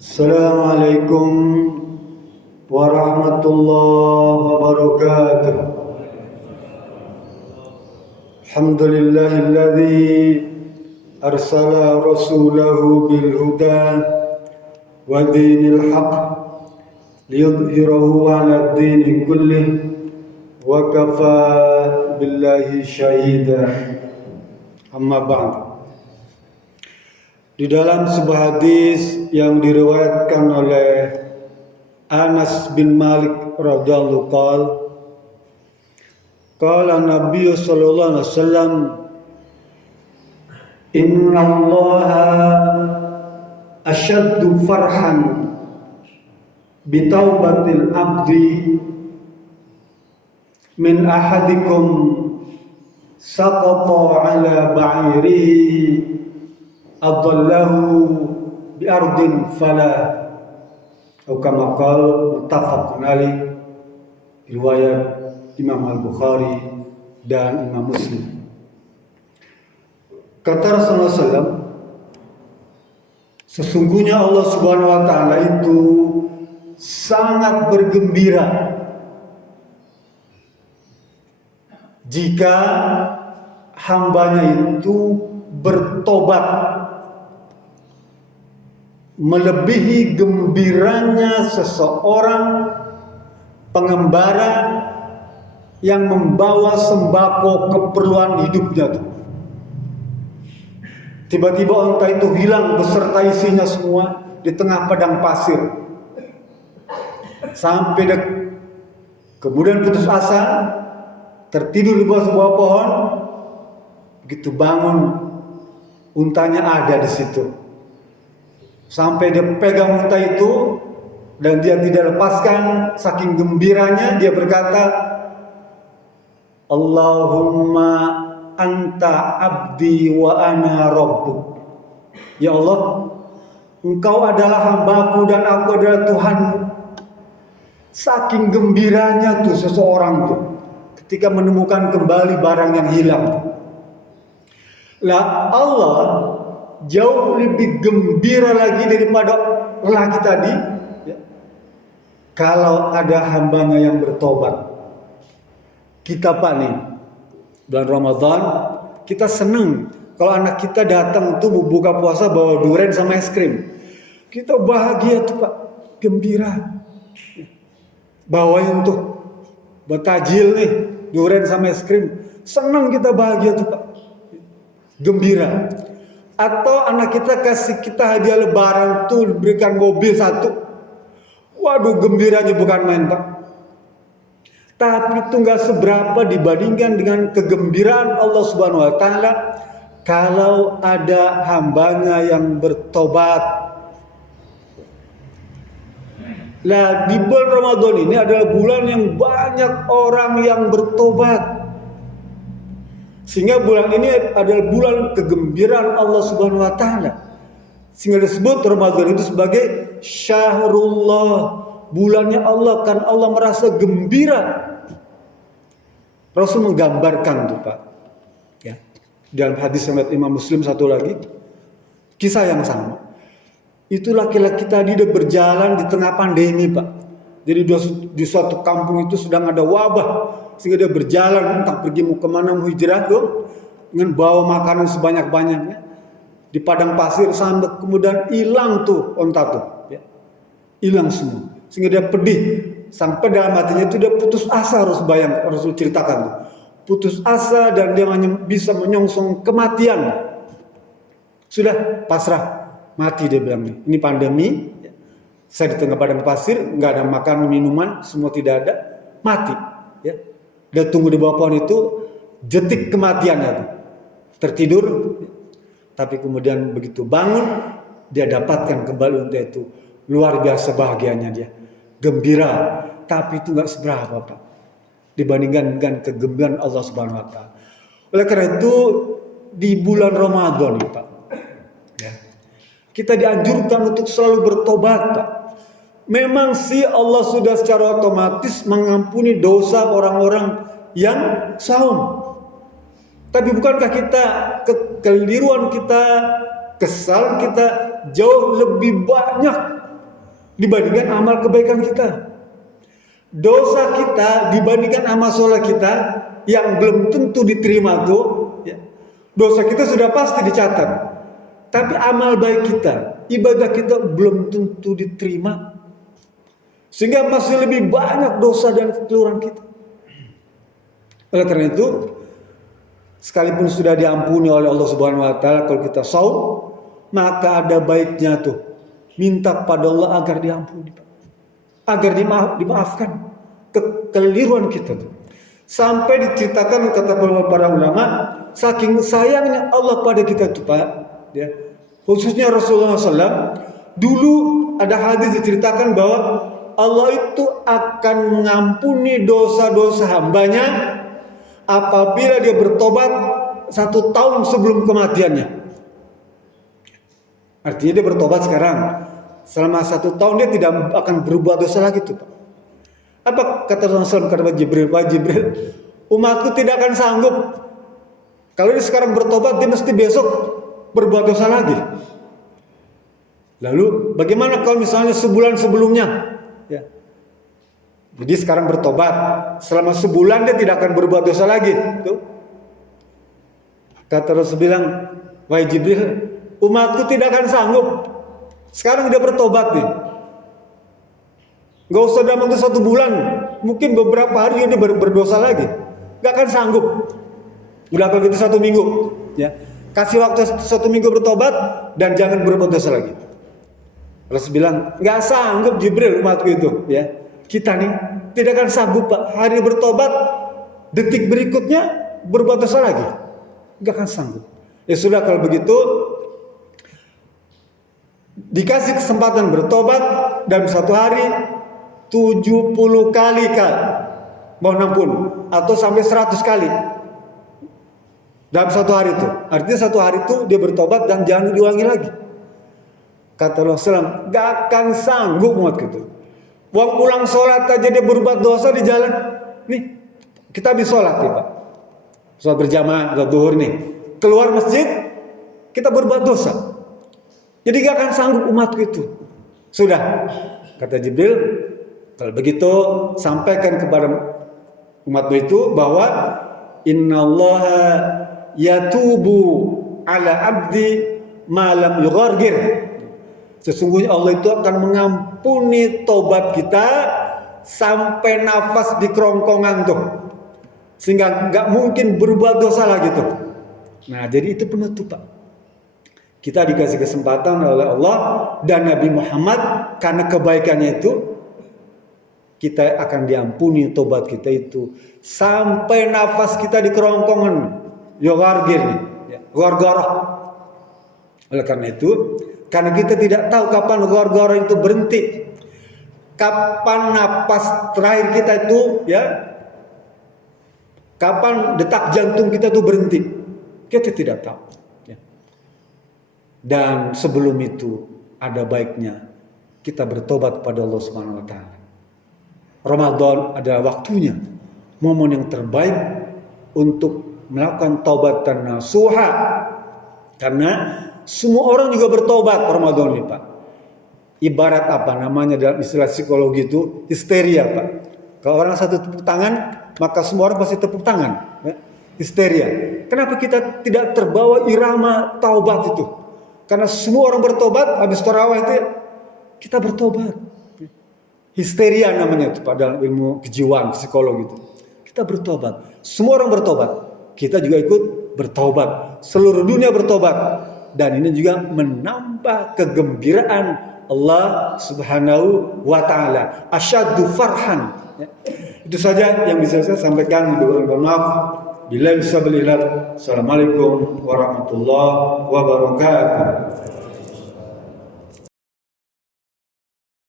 Assalamualaikum warahmatullahi wabarakatuh. Alhamdulillahilladzi arsala rasulahu bil huda wa dinil haqq liyudhhirahu 'ala ad-dini kullih wa kafa billahi syahida. Amma ba'd. Di dalam sebuah hadis yang diriwayatkan oleh Anas bin Malik radhiyallahu qala Nabi sallallahu alaihi wasallam, inna Allaha ashaddu farhan bi taubatil abdi min ahadikum saqata ala ba'irihi adallahu bi ardin fala atau kama qala muttafaqun alaih, riwayat Imam Al-Bukhari dan Imam Muslim. Kata Rasulullah SAW, sesungguhnya Allah Subhanahu wa taala itu sangat bergembira jika hambanya itu bertobat, melebihi gembiranya seseorang pengembara yang membawa sembako keperluan hidupnya tuh. Tiba-tiba onta itu hilang beserta isinya semua di tengah padang pasir. Sampai kemudian putus asa, tertidur di bawah sebuah pohon. Begitu bangun, untanya ada di situ. Sampai dia pegang unta itu dan dia tidak lepaskan, saking gembiranya dia berkata, Allahumma anta abdi wa ana rabbuk. Ya Allah, Engkau adalah hambaku dan aku adalah Tuhanmu. Saking gembiranya tuh seseorang tuh ketika menemukan kembali barang yang hilang. Lah Allah jauh lebih gembira lagi daripada lelaki tadi ya, kalau ada hambanya yang bertobat. Kita Pak nih bulan Ramadan kita seneng kalau anak kita datang tuh buka puasa bawa durian sama es krim. Kita bahagia tuh Pak, gembira. Bawain tuh batajil nih durian sama es krim, seneng kita, bahagia tuh Pak, gembira. Atau anak kita kasih kita hadiah lebaran tuh diberikan mobil satu. Waduh, gembiranya bukan main Pak. Tapi itu gak seberapa dibandingkan dengan kegembiraan Allah Subhanahu wa taala kalau ada hambanya yang bertobat. Nah, di bulan Ramadan ini adalah bulan yang banyak orang yang bertobat. Sehingga bulan ini adalah bulan kegembiraan Allah Subhanahu wa taala. Sehingga disebut Ramadan itu sebagai Syahrullah, bulannya Allah, kan Allah merasa gembira. Rasul menggambarkan tuh Pak. Ya. Dalam hadis riwayat Imam Muslim satu lagi, kisah yang sama. Itu laki-laki tadi udah berjalan di tengah pandemi Pak. Jadi di suatu kampung itu sedang ada wabah, sehingga dia berjalan entah pergi mau kemana, mau hijrah tuh dengan bawa makanan sebanyak-banyaknya di padang pasir, sampai kemudian hilang tuh onta tuh, ya. Hilang semua, sehingga dia pedih sampai dalam hatinya itu dia putus asa. Rasul ceritakan tuh, putus asa dan dia hanya bisa menyongsong kematian. Sudah pasrah, mati dia bilang, ini pandemi. Saya di tengah padang pasir, nggak ada makan minuman, semua tidak ada, mati. Ya, dia tunggu di bawah pohon itu, detik kematiannya tuh. Tertidur, tapi kemudian begitu bangun, dia dapatkan kembali unta itu. Luar biasa bahagianya dia, gembira. Tapi itu nggak seberapa Pak, dibandingkan dengan kegembiraan Allah Subhanahu wa taala. Oleh karena itu di bulan Ramadan nih Pak, ya, kita dianjurkan untuk selalu bertobat Pak. Memang sih Allah sudah secara otomatis mengampuni dosa orang-orang yang saum. Tapi bukankah kita, kekeliruan kita, kesalahan kita jauh lebih banyak dibandingkan amal kebaikan kita. Dosa kita dibandingkan amal soleh kita yang belum tentu diterima tuh, ya, dosa kita sudah pasti dicatat. Tapi amal baik kita, ibadah kita belum tentu diterima. Sehingga masih lebih banyak dosa dan kekeluaran kita. Oleh karena itu, sekalipun sudah diampuni oleh Allah Subhanahu wa taala, kalau kita saum, maka ada baiknya tuh minta kepada Allah agar diampuni, agar dimaafkan kekeliruan kita tuh. Sampai diceritakan kata para ulama, saking sayangnya Allah pada kita tuh Pak, ya. Khususnya Rasulullah SAW, dulu ada hadis diceritakan bahwa Allah itu akan mengampuni dosa-dosa hambanya apabila dia bertobat 1 tahun sebelum kematiannya. Artinya dia bertobat sekarang, selama 1 tahun dia tidak akan berbuat dosa lagi tuh Pak. Apa kata Rasulullah kepada Jibril? Pak Jibril, umatku tidak akan sanggup. Kalau dia sekarang bertobat, dia mesti besok berbuat dosa lagi. Lalu bagaimana kalau misalnya sebulan sebelumnya? Ya. Jadi sekarang bertobat, selama sebulan dia tidak akan berbuat dosa lagi. Tuh. Kata Rasul bilang, wahai Jibril, umatku tidak akan sanggup. Sekarang dia bertobat nih. Gak usah dalam waktu 1 bulan, mungkin beberapa hari dia berdosa lagi. Gak akan sanggup. Udah kalau gitu 1 minggu, ya. Kasih waktu 1 minggu bertobat dan jangan berbuat dosa lagi. Rasul bilang, gak sanggup Jibril umatku itu, ya. Kita nih tidak akan sanggup Pak. Hari bertobat, detik berikutnya berbuat dosa lagi. Gak akan sanggup. Ya sudah kalau begitu, dikasih kesempatan bertobat dalam 1 hari 70 kali mohon ampun, atau sampai 100 kali dalam 1 hari itu. Artinya 1 hari itu dia bertobat dan jangan diulangi lagi. Kata Rasulullah, gak akan sanggup umat gitu. Uang pulang sholat aja dia berbuat dosa di jalan. Nih, kita habis sholat nih Pak, sholat berjamaah, sholat duhur nih, keluar masjid kita berbuat dosa. Jadi gak akan sanggup umatku itu. Sudah, kata Jibril, kalau begitu sampaikan kepada umatmu itu bahwa innallaha yatubu ala abdi ma lam yughargir. Sesungguhnya Allah itu akan mengampuni tobat kita sampai nafas di kerongkongan tuh, sehingga gak mungkin berbuat dosa lagi tuh. Nah jadi itu penutup Pak. Kita dikasih kesempatan oleh Allah dan Nabi Muhammad, karena kebaikannya itu kita akan diampuni tobat kita itu sampai nafas kita di kerongkongan, yogargir, gargarah. Oleh karena itu, karena kita tidak tahu kapan gargarah itu berhenti, kapan nafas terakhir kita itu, ya, kapan detak jantung kita itu berhenti, kita tidak tahu. Dan sebelum itu ada baiknya kita bertobat kepada Allah Subhanahu wa taala. Ramadan adalah waktunya, momen yang terbaik untuk melakukan taubat dan nasuha. Karena semua orang juga bertobat Ramadan ini Pak. Ibarat apa namanya dalam istilah psikologi itu histeria Pak. Kalau orang satu tepuk tangan, maka semua orang pasti tepuk tangan. Ya? Histeria. Kenapa kita tidak terbawa irama taubat itu? Karena semua orang bertobat, habis tarawih itu kita bertobat. Histeria namanya itu pada ilmu kejiwaan, psikologi itu. Kita bertobat. Semua orang bertobat. Kita juga ikut bertobat. Seluruh dunia bertobat. Dan ini juga menambah kegembiraan Allah Subhanahu wa taala. Asyaddu farhan. Itu saja yang bisa saya sampaikan. Mohon maaf. Assalamualaikum warahmatullahi wabarakatuh.